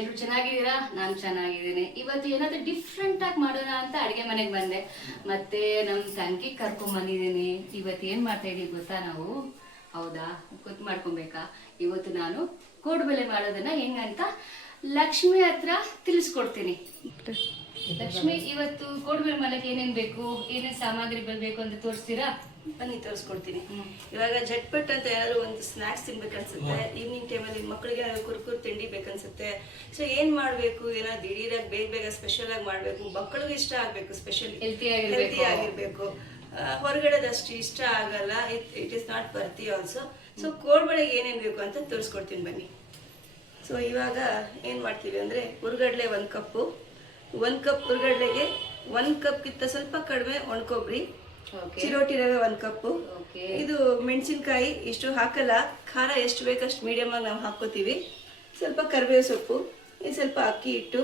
ಎಲ್ಲರೂ ಚೆನ್ನಾಗಿದ್ದೀರಾ? ನಾನು ಚೆನ್ನಾಗಿದ್ದೀನಿ. ಇವತ್ತು ಏನಾದ್ರೂ ಡಿಫ್ರೆಂಟ್ ಆಗಿ ಮಾಡೋಣ ಅಂತ ಅಡಿಗೆ ಮನೆಗೆ ಬಂದೆ. ಮತ್ತೆ ನಮ್ಮ ತಂಗಿ ಕರ್ಕೊಂಡ್ ಬಂದಿದ್ದೀನಿ. ಇವತ್ತು ಏನ್ ಮಾಡ್ತಾ ಇದೀವಿ ಗೊತ್ತಾ ನಾವು? ಹೌದಾ, ಗೊತ್ತು ಮಾಡ್ಕೊಬೇಕಾ? ಇವತ್ತು ನಾನು ಕೋಡುಬಳೆ ಮಾಡೋದನ್ನ ಹೆಂಗಂತ ಲಕ್ಷ್ಮಿ ಹತ್ರ ತಿಳಿಸ್ಕೊಡ್ತೀನಿ. ಲಕ್ಷ್ಮಿ, ಇವತ್ತು ಕೋಡುಬಳೆ ಮಾಡಕ್ಕೆ ಏನೇನ್ ಬೇಕು, ಏನೇನ್ ಸಾಮಗ್ರಿ ಬೇಕು ಅಂತ ತೋರಿಸ್ತೀರಾ? ಬನ್ನಿ ತೋರಿಸ್ಕೊಡ್ತೀನಿ. ಇವಾಗ ಜಟ್ಪಟ್ ಅಂತ ಯಾರು ಒಂದು ಸ್ನಾಕ್ಸ್ ತಿನ್ಬೇಕನ್ಸುತ್ತೆ, ಈವ್ನಿಂಗ್ ಟೈಮಲ್ಲಿ ಮಕ್ಕಳಿಗೆ ಕುರ್ಕುರ್ ತಿಂಡಿ ಬೇಕನ್ಸುತ್ತೆ. ಸೊ ಏನ್ ಮಾಡ್ಬೇಕು, ಏನಾದ್ರು ದಿಢೀರಾಗಿ ಬೇಗ ಸ್ಪೆಷಲ್ ಆಗಿ ಮಾಡ್ಬೇಕು, ಮಕ್ಕಳಿಗೆ ಇಷ್ಟ ಆಗ್ಬೇಕು, ಸ್ಪೆಷಲ್ ಹೆಲ್ತಿ ಆಗಿರ್ಬೇಕು. ಹೊರಗಡೆದ ಅಷ್ಟು ಇಷ್ಟ ಆಗಲ್ಲ, ಇಟ್ ಇಸ್ ನಾಟ್ ಬರ್ತಿ ಆಲ್ಸೋ. ಸೊ ಕೋಡ್ಬಳೆಗೆ ಏನೇನ್ ಬೇಕು ಅಂತ ತೋರಿಸ್ಕೊಡ್ತೀನಿ ಬನ್ನಿ. ಸೊ ಇವಾಗ ಏನ್ ಮಾಡ್ತೀವಿ ಅಂದ್ರೆ, ಹುರ್ಗಡ್ಲೆ 1 ಕಪ್ಪು, 1 ಕಪ್ ಹುರ್ಗಡ್ಲೆಗೆ 1 ಕಪ್ಗಿಂತ ಸ್ವಲ್ಪ ಕಡಿಮೆ ಒಣಕೊಬ್ಬರಿ, ಚಿರೋಟಿ ರವೆ 1 ಕಪ್ಪು. ಇದು ಮೆಣಸಿನ್ಕಾಯಿ ಇಷ್ಟು ಹಾಕಲ್ಲ, ಖಾರ ಎಷ್ಟು ಬೇಕಷ್ಟು ಮೀಡಿಯಮ್ ಆಗಿ ನಾವು ಹಾಕೋತೀವಿ. ಸ್ವಲ್ಪ ಕರಿಬೇವು ಸೊಪ್ಪು, ಸ್ವಲ್ಪ ಅಕ್ಕಿ ಹಿಟ್ಟು,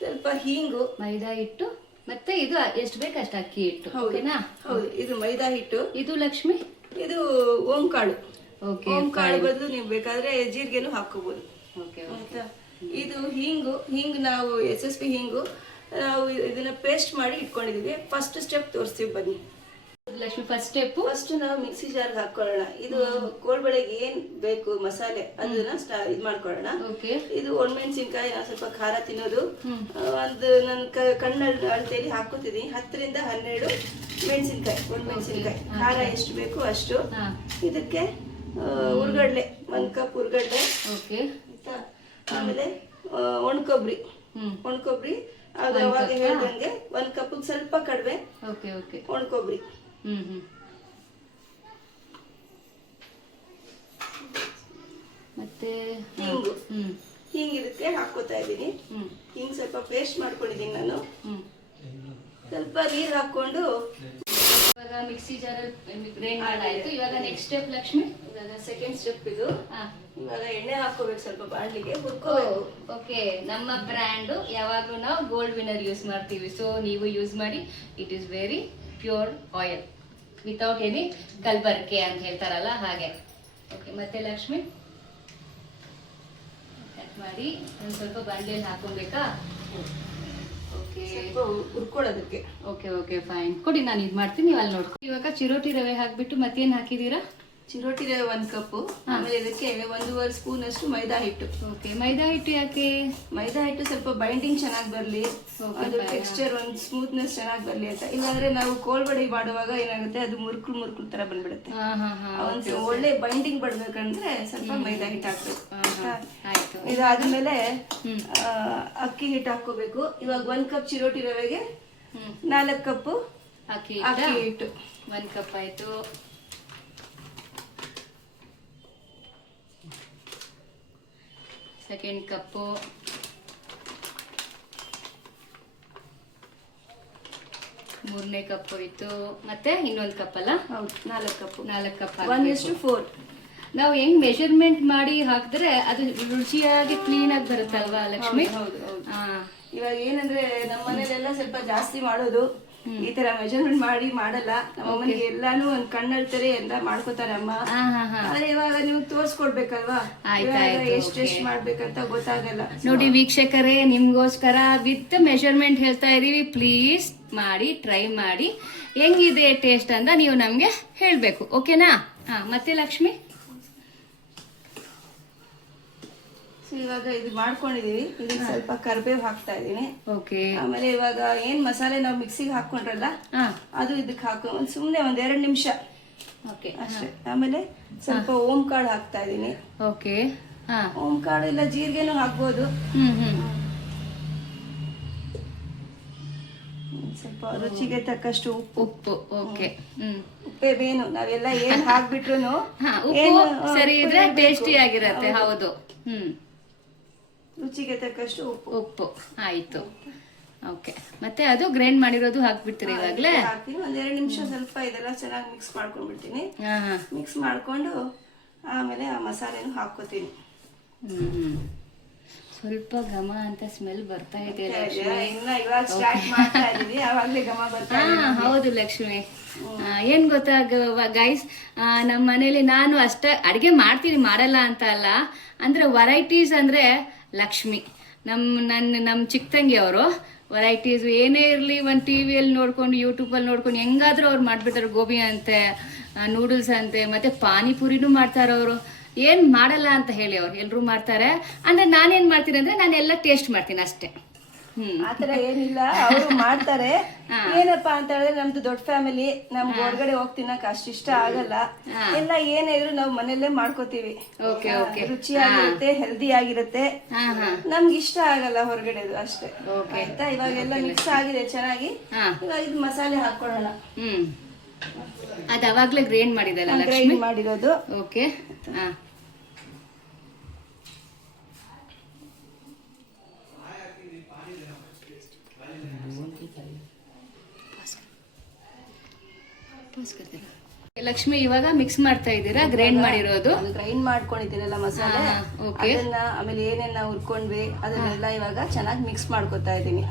ಸ್ವಲ್ಪ ಹೀಂಗು, ಮೈದಾ ಹಿಟ್ಟು, ಮತ್ತೆ ಇದು ಎಷ್ಟು ಬೇಕು ಅಷ್ಟು ಅಕ್ಕಿ ಹಿಟ್ಟು. ಹೌದು, ಇದು ಮೈದಾ ಹಿಟ್ಟು. ಇದು ಲಕ್ಷ್ಮಿ, ಇದು ಓಂ ಕಾಳು. ಓಂ ಕಾಳು ಬದಲು ನೀವು ಬೇಕಾದ್ರೆ ಜೀರಿಗೆನೂ ಹಾಕೋಬಹುದು. ಇದು ಹೀಂಗ್ ನಾವು SSP ಹೀಂಗು ನಾವು ಇದನ್ನ ಪೇಸ್ಟ್ ಮಾಡಿ ಇಟ್ಕೊಂಡಿದೀವಿ. ಫಸ್ಟ್ ಸ್ಟೆಪ್ ತೋರಿಸ್ತೀವಿ ಬನ್ನಿ. ಲಕ್ಷ್ಮಿ, ಫಸ್ಟ್ ನಾವು ಮಿಕ್ಸಿ ಜಾರ್ಗೆ ಹಾಕೊಳ್ಳೋಣ. ಇದು ಕೋಡ್ಬಳೆಗೆ ಏನ್ ಬೇಕು ಮಸಾಲೆ ಅದನ್ನ ಇದು ಮಾಡ್ಕೊಳ್ಳೋಣ. ಇದು ಒಣಮೆಣಸಿನ್ಕಾಯಿ, ನಾವು ಸ್ವಲ್ಪ ಖಾರ ತಿನ್ನೋದು, ಒಂದು ನನ್ನ ಕಣ್ಣಲ್ಲಿ ಅಳತೆಯಲ್ಲಿ ಹಾಕೋತಿದೀನಿ 10 ರಿಂದ 12 ಮೆಣಸಿನ್ಕಾಯಿ, ಒಣಮೆಣಸಿನ್ಕಾಯಿ. ಖಾರ ಎಷ್ಟು ಬೇಕು ಅಷ್ಟು. ಇದಕ್ಕೆ ಹುರ್ಗಡ್ಲೆ 1 ಕಪ್ ಹುರ್ಗಡ್ಲೆ, ಆಮೇಲೆ ಒಣಕೊಬ್ಬರಿ ಅವಾಗ ಹೇಳ್ದಂಗೆ 1 ಕಪ್ ಸ್ವಲ್ಪ ಕಡಿಮೆ ಒಣಕೊಬ್ಬರಿ, ಮತ್ತೆ ಹಿಂಗ್ ಇದಕ್ಕೆ ಹಾಕೋತಾ ಇದ್ದೀನಿ. ಹಿಂಗ್ ಸ್ವಲ್ಪ ಪೇಸ್ಟ್ ಮಾಡ್ಕೊಂಡಿದ್ದೀನಿ ನಾನು. ಸ್ವಲ್ಪ ನೀರ್ ಹಾಕೊಂಡು ಇವಾಗ ಮಿಕ್ಸಿ ಜಾರಲ್ಲಿ ಗ್ರೈಂಡ್ ಮಾಡಾಯ್ತು. ಇವಾಗ ನೆಕ್ಸ್ಟ್ ಸ್ಟೆಪ್ ಲಕ್ಷ್ಮಿ, ಇವಾಗ ಸೆಕೆಂಡ್ ಸ್ಟೆಪ್ ಇದು. ಇವಾಗ ಎಣ್ಣೆ ಹಾಕೋಬೇಕು ಸ್ವಲ್ಪ ಬಾಣ್ಲಿಗೆ, ಹುರ್ಕೋಬೇಕು. ಓಕೆ, ನಮ್ಮ ಬ್ರ್ಯಾಂಡ್ ಯಾವಾಗಲೂ ನಾವು ಗೋಲ್ಡ್ ವಿನ್ನರ್ ಯೂಸ್ ಮಾಡ್ತೀವಿ. ಸೊ ನೀವು ಯೂಸ್ ಮಾಡಿ. It is very pure oil without any ಕಲ್ಬರ್ಕೆ ಅಂತ ಹೇಳ್ತಾರಲ್ಲ ಹಾಗೆ. ಓಕೆ, ಮತ್ತೆ ಲಕ್ಷ್ಮಿ ಕಟ್ ಮಾಡಿ ಒಂದು ಸ್ವಲ್ಪ ಬಾಂಡ್ಲಿಯಲ್ಲಿ ಹಾಕೊಬೇಕಾ? ಹುರ್ಕೊಳ್ಳೋದಕ್ಕೆ. ಓಕೆ ಫೈನ್, ಕೊಡಿ, ನಾನು ಇದು ಮಾಡ್ತೀನಿ, ನೀವು ಅಲ್ಲಿ ನೋಡ್ತೀನಿ. ಇವಾಗ ಚಿರೋಟಿ ರವೆ ಹಾಕ್ಬಿಟ್ಟು ಮತ್ತೇನು ಹಾಕಿದೀರಾ? ಚಿರೋಟಿ ರವೆ 1 ಕಪ್ಪು, ಆಮೇಲೆ ಇದಕ್ಕೆ 1.5 ಸ್ಪೂನ್ ಅಷ್ಟು ಮೈದಾ ಹಿಟ್ಟು. ಓಕೆ, ಮೈದಾ ಹಿಟ್ಟು ಯಾಕೆ? ಮೈದಾ ಹಿಟ್ಟು ಸ್ವಲ್ಪ ಬೈಂಡಿಂಗ್ ಚೆನ್ನಾಗಿ ಬರ್ಲಿ, ಅದು ಟೆಕ್ಸ್ಚರ್ ಒಂದು ಸ್ಮೂತ್ನೆಸ್ ಚೆನ್ನಾಗಿ ಬರ್ಲಿ ಅಂತ. ಇಲ್ಲಾಂದ್ರೆ ನಾವು ಕೋಳ್ಬಡಿ ಮಾಡುವಾಗ ಏನಾಗುತ್ತೆ, ಅದು ಮುರುಕು ತರ ಬಂದ್ಬಿಡುತ್ತೆ. ಒಂದು ಒಳ್ಳೆ ಬೈಂಡಿಂಗ್ ಬರ್ಬೇಕಂದ್ರೆ ಸ್ವಲ್ಪ ಮೈದಾ ಹಿಟ್ಟು ಹಾಕ್ಬೇಕು. ಇದಾದ್ಮೇಲೆ ಅಕ್ಕಿ ಹಿಟ್ಟು ಹಾಕೋಬೇಕು. ಇವಾಗ 1 ಕಪ್ ಚಿರೋಟಿ ರವೆಗೆ 4 ಕಪ್ ಅಕ್ಕಿ ಹಿಟ್ಟು. 1 ಕಪ್ ಆಯ್ತು. ಸೆಕೆಂಡ್ ಕಪ್ಪು, ಮೂರನೇ ಕಪ್ ಹೋಯ್ತು. ಮತ್ತೆ ಇನ್ನೊಂದು ಕಪ್ ಅಲ್ಲ? ಹೌದು, 4 ಕಪ್. 1:4. ನಾವು ಹೆಂಗ್ ಮೆಷರ್ಮೆಂಟ್ ಮಾಡಿ ಹಾಕಿದ್ರೆ ಅದು ರುಚಿಯಾಗಿ ಕ್ಲೀನ್ ಆಗಿ ಬರುತ್ತಲ್ವಾ ಲಕ್ಷ್ಮಿ? ಹೌದು. ಇವಾಗ ಏನಂದ್ರೆ ನಮ್ಮ ಮನೇಲೆಲ್ಲ ಸ್ವಲ್ಪ ಜಾಸ್ತಿ ಮಾಡೋದು, ಈ ತರ ಮೆಜರ್ಮೆಂಟ್ ಮಾಡಿ ಮಾಡಲ್ಲ. ನಮ್ಮ ಅಮ್ಮನಿಗೆ ಎಲ್ಲಾನು ಒಂದ್ ಕಣ್ಣಳ್ತಾರೆ ಎಲ್ಲ ಮಾಡ್ಕೋತಾರೆ ಅಮ್ಮ. ಆದ್ರೆ ಇವಾಗ ನೀವು ತೋರ್ಸ್ಕೊಡ್ಬೇಕಲ್ವಾ, ಎಷ್ಟೆಷ್ಟು ಮಾಡ್ಬೇಕಂತ ಗೊತ್ತಾಗಲ್ಲ. ನೋಡಿ ವೀಕ್ಷಕರೇ, ನಿಮ್ಗೋಸ್ಕರ ವಿತ್ ಮೆಷರ್ಮೆಂಟ್ ಹೇಳ್ತಾ ಇದೀವಿ. ಪ್ಲೀಸ್ ಮಾಡಿ, ಟ್ರೈ ಮಾಡಿ, ಹೆಂಗಿದೆ ಟೇಸ್ಟ್ ಅಂತ ನೀವು ನಮ್ಗೆ ಹೇಳ್ಬೇಕು. ಓಕೆನಾ? ಮತ್ತೆ ಲಕ್ಷ್ಮಿ, ಇವಾಗ ಇದು ಮಾಡ್ಕೊಂಡಿದೀವಿ. ಇದಕ್ಕೆ ಸ್ವಲ್ಪ ಕರಿಬೇವು ಹಾಕ್ತಾ ಇದೀನಿ. ಓಕೆ, ಆಮೇಲೆ ಇವಾಗ ಏನ್ ಮಸಾಲೆ ನಾವು ಮಿಕ್ಸಿಗೆ ಹಾಕೊಂಡ್ರಲ್ಲ ಅದು ಇದಕ್ಕೆ ಹಾಕೊಂಡು ಸುಮ್ನೆ 1-2 ನಿಮಿಷ ಅಷ್ಟೇ. ಆಮೇಲೆ ಸ್ವಲ್ಪ ಓಂ ಕಾಳು ಹಾಕ್ತಾ ಇದೀನಿ. ಓಕೆ, ಓಂ ಕಾಳು ಇಲ್ಲ ಜೀರಿಗೆನೂ ಹಾಕ್ಬೋದು. ಸ್ವಲ್ಪ ರುಚಿಗೆ ತಕ್ಕಷ್ಟು ಉಪ್ಪು. ಓಕೆ, ಉಪ್ಪೇ ಬೇನು. ನಾವೆಲ್ಲ ಏನ್ ಹಾಕ್ಬಿಟ್ರು ಸರಿ ಇದ್ರೆ ಟೇಸ್ಟಿ ಆಗಿರತ್ತೆ. ಹೌದು, ರುಚಿಗೆ ತಕ್ಕಷ್ಟು ಉಪ್ಪು ಆಯ್ತು. ಓಕೆ, ಮತ್ತೆ ಅದು ಗ್ರೈಂಡ್ ಮಾಡಿರೋದು ಹಾಕ್ಬಿಡ್ತೀರಿ ಇವಾಗ್ಲೇ? ಹಾಕ್ತೀನಿ. 1-2 ನಿಮಿಷ ಸ್ವಲ್ಪ ಇದೆಲ್ಲ ಚೆನ್ನಾಗಿ ಮಿಕ್ಸ್ ಮಾಡ್ಕೊಂಡ್ಬಿಡ್ತೀನಿ. ಮಿಕ್ಸ್ ಮಾಡ್ಕೊಂಡು ಆಮೇಲೆ ಆ ಮಸಾಲೆನೂ ಹಾಕೋತೀನಿ. ಸ್ವಲ್ಪ ಘಮ ಅಂತ ಸ್ಮೆಲ್ ಬರ್ತಾ ಇದೆ. ಹೌದು ಲಕ್ಷ್ಮಿ, ಏನ್ ಗೊತ್ತಾ ಗೈಸ್, ನಮ್ಮ ಮನೇಲಿ ನಾನು ಅಷ್ಟೇ ಅಡಿಗೆ ಮಾಡ್ತೀನಿ, ಮಾಡಲ್ಲ ಅಂತ ಅಲ್ಲ. ಅಂದ್ರೆ ವೆರೈಟೀಸ್ ಅಂದ್ರೆ ಲಕ್ಷ್ಮಿ. ನಮ್ಮ ಚಿಕ್ಕ ತಂಗಿ ಅವರು ವೆರೈಟೀಸ್ ಏನೇ ಇರಲಿ ಒಂದು ಟಿ ವಿಯಲ್ಲಿ ನೋಡ್ಕೊಂಡು ಯೂಟ್ಯೂಬಲ್ಲಿ ನೋಡ್ಕೊಂಡು ಹೆಂಗಾದ್ರೂ ಅವ್ರು ಮಾಡಿಬಿಡ್ತಾರೆ. ಗೋಬಿ ಅಂತೆ, ನೂಡಲ್ಸ್ ಅಂತೆ, ಮತ್ತು ಪಾನಿಪುರಿನೂ ಮಾಡ್ತಾರೆ ಅವರು. ಏನು ಮಾಡಲ್ಲ ಅಂತ ಹೇಳಿ ಅವ್ರು ಎಲ್ಲರೂ ಮಾಡ್ತಾರೆ. ಅಂದರೆ ನಾನೇನು ಮಾಡ್ತೀನಿ ಅಂದರೆ ನಾನೆಲ್ಲ ಟೇಸ್ಟ್ ಮಾಡ್ತೀನಿ ಅಷ್ಟೇ. ಆತರ ಏನಿಲ್ಲ, ಅವರು ಮಾಡ್ತಾರೆ. ಏನಪ್ಪಾ ಅಂತ ಹೇಳಿದ್ರೆ ನಮ್ದು ದೊಡ್ಡ ಫ್ಯಾಮಿಲಿ, ನಮ್ಗೆ ಹೊರಗಡೆ ಹೋಗಿ ತಿನ್ನಕ್ ಅಷ್ಟಿಷ್ಟ ಆಗಲ್ಲ. ಎಲ್ಲ ಏನೇ ಇದ್ರು ನಾವು ಮನೆಯಲ್ಲೇ ಮಾಡ್ಕೋತೀವಿ. ರುಚಿಯಾಗಿರುತ್ತೆ, ಹೆಲ್ದಿ ಆಗಿರುತ್ತೆ. ನಮ್ಗೆ ಇಷ್ಟ ಆಗಲ್ಲ ಹೊರಗಡೆದು ಅಷ್ಟೇ. ಆಯ್ತಾ, ಇವಾಗೆಲ್ಲ ಮಿಕ್ಸ್ ಆಗಿದೆ ಚೆನ್ನಾಗಿ. ಇವಾಗ ಇದು ಮಸಾಲೆ ಹಾಕೊಳ್ಳೋಣ. ಅದು ಅವಾಗ್ಲೇ ಗ್ರೈಂಡ್ ಮಾಡಿದಲ್ಲ, ಗ್ರೈಂಡ್ ಮಾಡಿರೋದು. ಓಕೆ. ಲಕ್ಷ್ಮಿ ಇವಾಗ ಮಿಕ್ಸ್ ಮಾಡ್ತಾ ಇದ್ದೀರಾ ಗ್ರೈಂಡ್ ಮಾಡಿರೋದು? ಗ್ರೈಂಡ್ ಮಾಡ್ಕೊಂಡಿದ್ದೀನಲ್ಲ ಮಸಾಲೆ, ಅದನ್ನ ಆಮೇಲೆ ಏನೇನ್ ನಾವು ಹುರ್ಕೊಂಡ್ವಿ ಅದನ್ನೆಲ್ಲ ಇವಾಗ ಚೆನ್ನಾಗಿ ಮಿಕ್ಸ್ ಮಾಡ್ಕೊತಾ ಇದ್ದೀನಿ.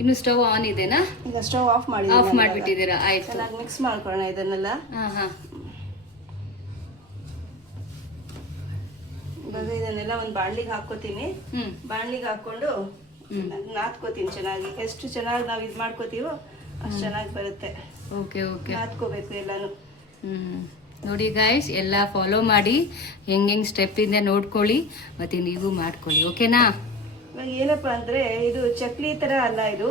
ಇನ್ನು ಸ್ಟವ್ ಆನ್ ಇದೆನಾ? ಈಗ ಸ್ಟವ್ ಆಫ್ ಮಾಡಿಬಿಟ್ಟಿದ್ದೀರಾ? ಆಯ್ತು. ಚೆನ್ನಾಗಿ ಮಿಕ್ಸ್ ಮಾಡ್ಕೊಳ್ಳೋಣ ಇದನ್ನೆಲ್ಲ. ಇವಾಗ ಇದನ್ನೆಲ್ಲ ಒಂದು ಬಾಣ್ಲಿಗೆ ಹಾಕೋತೀನಿ. ಬಾಣ್ಲಿಗೆ ಹಾಕೊಂಡು ನಾದ್ಕೋತೀನಿ ಚೆನ್ನಾಗಿ. ಎಷ್ಟು ಚೆನ್ನಾಗಿ ನಾವು ಇದು ಮಾಡ್ಕೋತೀವೋ ಅಷ್ಟು ಚೆನ್ನಾಗಿ ಬರುತ್ತೆ. ಓಕೆ ಓಕೆ, ನಾದ್ಕೋಬೇಕು ಎಲ್ಲಾನು. ನೋಡಿ ಗಾಯ್ಸ್, ಎಲ್ಲ ಫಾಲೋ ಮಾಡಿ, ಹೆಂಗೆ ಸ್ಟೆಪ್ ಇಂದ ನೋಡ್ಕೊಳ್ಳಿ, ಮತ್ತೆ ನೀವು ಮಾಡ್ಕೊಳ್ಳಿ. ಓಕೆನಾ? ಇವಾಗ ಏನಪ್ಪಾ ಅಂದ್ರೆ ಇದು ಚಕ್ಲಿ ತರ ಅಲ್ಲ. ಇದು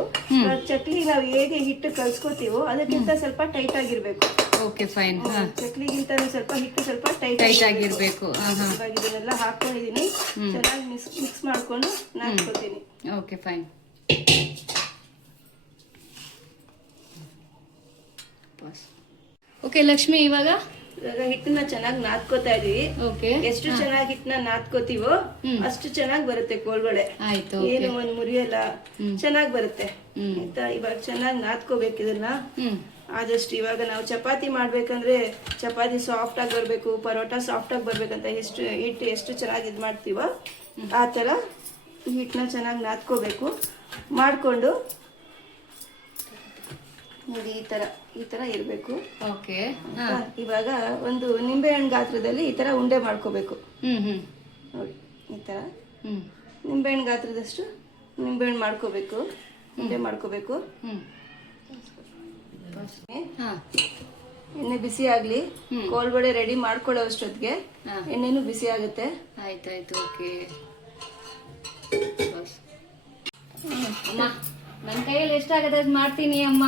ಚಕ್ಲಿ ನಾವು ಹೇಗೆ ಹಿಟ್ಟು ಕಲ್ಸ್ಕೊತೀವೋ ಅದಕ್ಕಿಂತ ಸ್ವಲ್ಪ ಟೈಟ್ ಆಗಿರ್ಬೇಕು. Okay fine. ಚಕ್ಲಿಗಿಂತ ಸ್ವಲ್ಪ ಹಿಟ್ಟು ಸ್ವಲ್ಪ ಟೈಟ್ ಆಗಿರ್ಬೇಕು. ಇವಾಗ ಇದನ್ನೆಲ್ಲ ಹಾಕೊಂಡಿದೀನಿ, ಚೆನ್ನಾಗಿ ಮಿಕ್ಸ್ ಮಾಡ್ಕೊಂಡು ನಾದ್ಕೋತೀನಿ. Okay fine. ಓಕೆ ಲಕ್ಷ್ಮಿ, ಇವಾಗ ಹಿಟ್ಟನ್ನ ಚೆನ್ನಾಗಿ ನಾದ್ಕೋತಾ ಇದೀವಿ. ಓಕೆ. ಎಷ್ಟು ಚೆನ್ನಾಗಿ ಹಿಟ್ಟನ್ನ ನಾದ್ಕೋತೀವೋ ಅಷ್ಟು ಚೆನ್ನಾಗಿ ಬರುತ್ತೆ ಕೋಲ್ಗಡೆ. ಆಯ್ತು. ಏನು ಒಂದ್ ಮುರಿಯಲ್ಲ, ಚೆನ್ನಾಗಿ ಬರುತ್ತೆ. ಆಯ್ತಾ, ಇವಾಗ ಚೆನ್ನಾಗಿ ನಾದ್ಕೋಬೇಕು ಇದನ್ನ ಆದಷ್ಟು. ಇವಾಗ ನಾವು ಚಪಾತಿ ಮಾಡ್ಬೇಕಂದ್ರೆ ಚಪಾತಿ ಸಾಫ್ಟ್ ಆಗಿ ಬರ್ಬೇಕು, ಪರೋಟ ಸಾಫ್ಟ್ ಆಗಿ ಬರ್ಬೇಕಂತ ಹಿಟ್ಟು ಎಷ್ಟು ಚೆನ್ನಾಗಿ ಇದ್ ಮಾಡ್ತೀವೋ ಆ ತರ ಹಿಟ್ಟನ್ನ ಚೆನ್ನಾಗಿ ನಾದ್ಕೋಬೇಕು. ಮಾಡ್ಕೊಂಡು ನೋಡಿ ಈ ತರ ಇರ್ಬೇಕು. ಓಕೆ. ಇವಾಗ ಒಂದು ನಿಂಬೆ ಹಣ್ಣು ಗಾತ್ರದಲ್ಲಿ ಈ ತರ ಉಂಡೆ ಮಾಡ್ಕೋಬೇಕು. ನೋಡಿ ಈ ತರ ನಿಂಬೆ ಹಣ್ಣು ಗಾತ್ರದಷ್ಟು ನಿಂಬೆ ಹಣ್ಣು ಮಾಡ್ಕೋಬೇಕು, ಉಂಡೆ ಮಾಡ್ಕೋಬೇಕು. ಎಣ್ಣೆ ಬಿಸಿ ಆಗ್ಲಿ, ಕೋಲ್ಬಡೆ ರೆಡಿ ಮಾಡ್ಕೊಳ್ಳೋ ಅಷ್ಟೊತ್ತಿಗೆ ಎಣ್ಣೆನು ಬಿಸಿ ಆಗುತ್ತೆ. ಆಯ್ತಾಯ್ತು. ಓಕೆ. ಅಮ್ಮ, ನನ್ನ ಕೈಯಲ್ಲಿ ಎಷ್ಟಾಗತ್ತೆ ಅದು ಮಾಡ್ತೀನಿ ಅಮ್ಮ.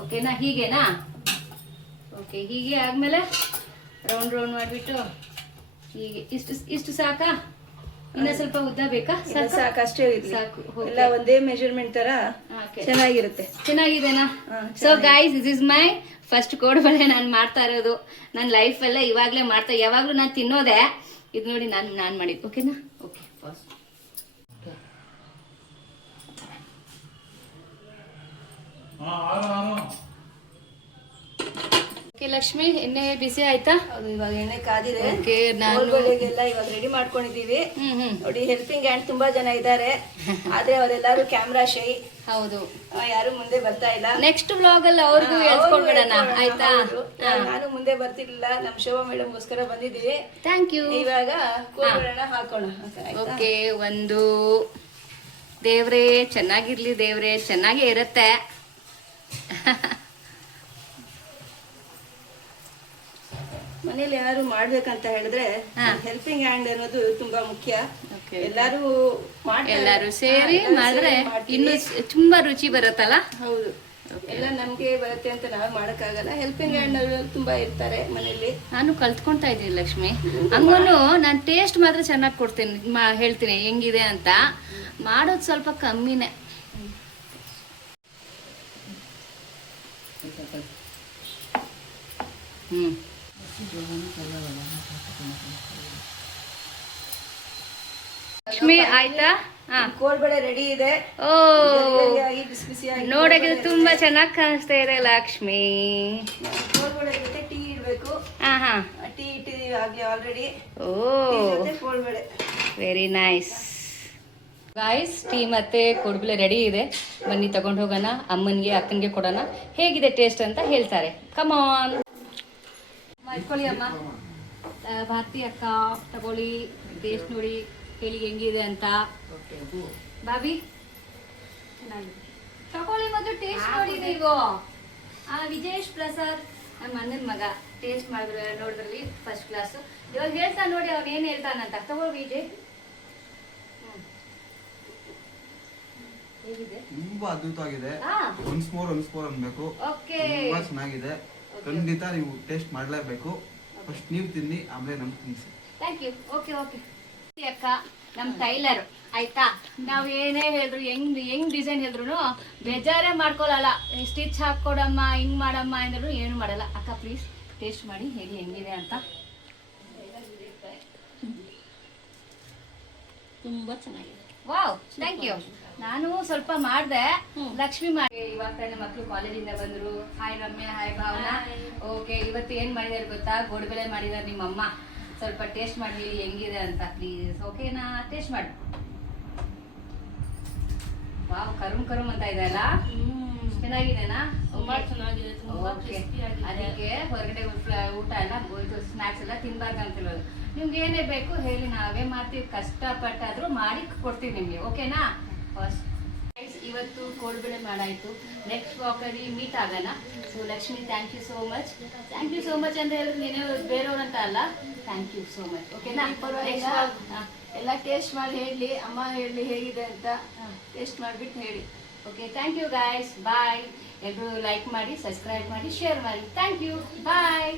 ಓಕೆನಾ? ಹೀಗೆನಾ? ಓಕೆ. ಹೀಗೆ ಆದ್ಮೇಲೆ ರೌಂಡ್ ಮಾಡಿಬಿಟ್ಟು ಹೀಗೆ ಇಷ್ಟು ಸಾಕಾ? ಇನ್ನ ಸ್ವಲ್ಪ ಉದ್ದ ಬೇಕಾ? ಸಾಕು, ಅಷ್ಟೇ ಸಾಕು. ಎಲ್ಲ ಒಂದೇ ಮೆಜರ್ಮೆಂಟ್ ತರ ಚೆನ್ನಾಗಿರುತ್ತೆ. ಚೆನ್ನಾಗಿದೆನಾ? So guys, this is my first kodubale ನಾನು ಮಾಡ್ತಾ ಇರೋದು. ನನ್ನ ಲೈಫಲ್ಲೇ ಇವಾಗಲೇ ಮಾಡ್ತಾ, ಯಾವಾಗಲೂ ನಾನು ತಿನ್ನೋದೆ ಇದು. ನೋಡಿ ನಾನು ಮಾಡಿದ್ದು. ಓಕೆನಾ? ಓಕೆ. ಓಕೆ ಲಕ್ಷ್ಮಿ, ಎಣ್ಣೆ ಬಿಸಿ ಆಯ್ತಾ? ಅದು ಇವಾಗ ಎಣ್ಣೆ ಕಾದಿದೆ. ಕೋಲ್ಬಳೆಗೆಲ್ಲ ಇವಾಗ ರೆಡಿ ಮಾಡ್ಕೊಂಡಿದೀವಿ. ನೋಡಿ, ಹೆಲ್ಪಿಂಗ್ ಹ್ಯಾಂಡ್ ತುಂಬಾ ಜನ ಇದ್ದಾರೆ, ಆದ್ರೆ ಅವರೆಲ್ಲರೂ ಕ್ಯಾಮ್ರಾ ಶೈ. ಹೌದು, ಯಾರು ಮುಂದೆ ಬರ್ತಾ ಇಲ್ಲ. ನೆಕ್ಸ್ಟ್ ವ್ಲಾಗ್ ಅಲ್ಲಿ ಅವ್ರಿಗೂ ಹೇಳ್ಕೊಡ್ಬೇಡಣ, ಆಯ್ತಾ? ನಾನು ಮುಂದೆ ಬರ್ತಿರ್ಲಿಲ್ಲ, ನಮ್ ಶೋಭಾ ಮೇಡಮ್ ಗೋಸ್ಕರ ಬಂದಿದೀವಿ. Thank you. ಇವಾಗ ಕೋಲ್ಬಳೆನ ಹಾಕೋಣ. ಓಕೆ. ಒಂದು ದೇವ್ರೇ ಚೆನ್ನಾಗಿರ್ಲಿ, ದೇವ್ರೇ ಚೆನ್ನಾಗೇ ಇರತ್ತೆ. ಮನೇಲಿ ಏನಾದ್ರು ಮಾಡ್ಬೇಕಂತ ಹೇಳಿದ್ರೆ ಹೆಲ್ಪಿಂಗ್ ಹ್ಯಾಂಡ್ ಅನ್ನೋದು ತುಂಬಾ ಮುಖ್ಯ. ಎಲ್ಲರೂ ಸೇರಿ ಮಾಡಿದ್ರೆ ಇನ್ನು ತುಂಬಾ ರುಚಿ ಬರುತ್ತಲ್ಲ. ಹೌದು, ಎಲ್ಲ ನಮ್ಗೆ ಬರುತ್ತೆ ಅಂತ ನಾವ್ ಮಾಡಕ್ಕಾಗಲ್ಲ. ಹೆಲ್ಪಿಂಗ್ ಹ್ಯಾಂಡ್ ತುಂಬಾ ಇರ್ತಾರೆ ಮನೇಲಿ. ನಾನು ಕಲ್ತ್ಕೊಂತಾ ಇದ್ದೀನಿ ಲಕ್ಷ್ಮಿ. ಹಂಗೂನು ನಾನು ಟೇಸ್ಟ್ ಮಾತ್ರ ಚೆನ್ನಾಗಿ ಕೊಡ್ತೀನಿ, ಹೇಳ್ತೀನಿ ಹೆಂಗಿದೆ ಅಂತ. ಮಾಡೋದು ಸ್ವಲ್ಪ ಕಮ್ಮಿನೇ. ಲಕ್ಷ್ಮಿ ಆಯ್ತಾ? ಕೋಲ್ಬಳೆ ರೆಡಿ ಇದೆ. ಓ, ನೋಡಕ್ಕೆ ತುಂಬಾ ಚೆನ್ನಾಗಿ ಕಾಣಿಸ್ತಾ ಇದೆ ಲಕ್ಷ್ಮಿ. ಕೋಲ್ಬಳೆ ಜೊತೆ ಟೀ ಇಡ್ಬೇಕು. ಟೀ ಇಟ್ಟಿದೀವಿ ಆಗ್ಲೇ ಆಲ್ರೆಡಿ. ಓ, ಕೋಲ್ಬಳೆ ವೆರಿ ನೈಸ್. ಗಾಯ್ಸ್, ಟೀ ಮತ್ತೆ ಕೋಡ್ಬಳೆ ರೆಡಿ ಇದೆ. ಬನ್ನಿ ತಗೊಂಡು ಹೋಗೋಣ, ಅಮ್ಮನಿಗೆ ಅಕ್ಕನಿಗೆ ಕೊಡೋಣ. ಹೇಗಿದೆ ಟೇಸ್ಟ್ ಅಂತ ಹೇಳ್ತಾರೆ. ಕಮಾನ್ ಇಟ್ಕೊಳ್ಳಿ ಅಮ್ಮ. ಭಾರತಿ ಅಕ್ಕ ತಗೊಳ್ಳಿ, ಟೇಸ್ಟ್ ನೋಡಿ. ಹೇಳಿ ಹೆಂಗಿದೆ ಅಂತ. ಬಾಬಿ ಚೆನ್ನಾಗಿದೆ. ತಗೊಳ್ಳಿ ಮೊದಲು ಟೇಸ್ಟ್ ನೋಡಿ ನೀವು. ವಿಜೇಶ್ ಪ್ರಸಾದ್ ನಮ್ಮ ಅಣ್ಣನ ಮಗ ಟೇಸ್ಟ್ ಮಾಡಿದ್ರು ನೋಡಿದ್ರಲ್ಲಿ ಫಸ್ಟ್ ಕ್ಲಾಸು. ಇವಾಗ ಹೇಳ್ತಾನೆ ನೋಡಿ ಅವ್ನು ಏನು ಹೇಳ್ತಾನಂತ. ತಗೊಳ್ಳಿ ವಿಜಯ್. ಹೇಗಿದೆ? ತುಂಬಾ ಅದ್ಭುತವಾಗಿದೆ. ಹಾ ಒನ್ಸ್ ಮೋರ್ ಅನ್ಬೇಕು. ಓಕೆ ತುಂಬಾ ಚೆನ್ನಾಗಿದೆ. ಖಂಡಿತ ನೀವು ಟೇಸ್ಟ್ ಮಾಡ್ಲೇಬೇಕು. ಫಸ್ಟ್ ನೀವು ತಿನ್ನಿ, ಆಮೇಲೆ ನಮ್ಗೆ ತಿನ್ನಿಸಿ. Thank you. ಓಕೆ ಓಕೆ ಅಕ್ಕ ನಮ್ಮ ಟೈಲರ್ ಆಯ್ತಾ. ನಾವು ಏನೇ ಹೇಳಿದ್ರು ಹೆಂಗ್ ಡಿಸೈನ್ ಹೇಳಿದ್ರು ಬೇಜಾರೇ ಮಾಡ್ಕೊಳಲ್ಲ. ಸ್ಟಿಚ್ ಹಾಕೊಡಮ್ಮ ಹಿಂಗ್ ಮಾಡಮ್ಮ ಅಂದ್ರು ಏನು ಮಾಡಲ್ಲ. ಅಕ್ಕ ಪ್ಲೀಸ್ ಟೇಸ್ಟ್ ಮಾಡಿ ಹೇಳಿ ಹೆಂಗಿದೆ ಅಂತ. ತುಂಬಾ ಚೆನ್ನಾಗಿದೆ. Wow thank you. ನಾನು ಸ್ವಲ್ಪ ಮಾಡಿದೆ. ಲಕ್ಷ್ಮಿ ಮಾಡಿ ಇವಾಗ ತಾನೇ ಮಕ್ಕಳು ಕಾಲೇಜಿಂದ ಬಂದ್ರು. Hi Ramya, hi Bhavana. Okay ಇವತ್ತು ಏನ್ ಮಾಡಿದಾರೆ ಗೊತ್ತಾ? ಗೋಡಬೆಳೆ ಮಾಡಿದಾರೆ ನಿಮ್ಮಮ್ಮ. ಸ್ವಲ್ಪ ಟೇಸ್ಟ್ ಮಾಡಿ ಹೇಳಿ ಹೆಂಗಿದೆ ಅಂತ ಪ್ಲೀಸ್. ಓಕೆನಾ? ಟೇಸ್ಟ್ ಮಾಡಿ. ವಾವ್ ಕರುಮ್ ಅಂತ ಇದೆ ಅಲ್ಲ? ಚೆನ್ನಾಗಿದೆನಾ? ತುಂಬಾ ಚೆನ್ನಾಗಿದೆ. ತುಂಬಾ ಓಕೆ. crispy ಆಗಿದೆ. ಅದಕ್ಕೆ ಹೊರಗಡೆ ಊಟ ಎಲ್ಲ ಸ್ನಾಕ್ಸ್ ಎಲ್ಲ ತಿನ್ಬಾರ್ದು ಅಂತ ಹೇಳೋದು. ನಿಮ್ಗೆ ಏನೇ ಬೇಕು ಹೇಳಿ, ನಾವೇ ಮಾಡ್ತೀವಿ. ಕಷ್ಟಪಟ್ಟಾದ್ರೂ ಮಾಡಿ ಕೊಡ್ತೀವಿ ನಿಮ್ಗೆ. ಓಕೆನಾ? ಇವತ್ತು ಕೋಡ್ಬೆಳೆ ಮಾಡಾಯ್ತು. ನೆಕ್ಸ್ಟ್ ವಾಕಲ್ಲಿ ಮೀಟ್ ಆಗೋಣ. So Lakshmi thank you so much. Thank you so much ಅಂತ ಹೇಳಿದ್ರೆ ನೀನೇ ಬೇರೆಯವ್ರಂತ ಅಲ್ಲ. Thank you so much. ಓಕೆನಾ? ಎಲ್ಲ ಟೇಸ್ಟ್ ಮಾಡಿ ಹೇಳಿ, ಅಮ್ಮ ಹೇಳಿ ಹೇಗಿದೆ ಅಂತ ಟೇಸ್ಟ್ ಮಾಡಿಬಿಟ್ಟು ಹೇಳಿ. Okay thank you guys. Bye. ಎಲ್ಲರೂ ಲೈಕ್ ಮಾಡಿ, ಸಬ್ಸ್ಕ್ರೈಬ್ ಮಾಡಿ, ಶೇರ್ ಮಾಡಿ. Thank you. ಬಾಯ್.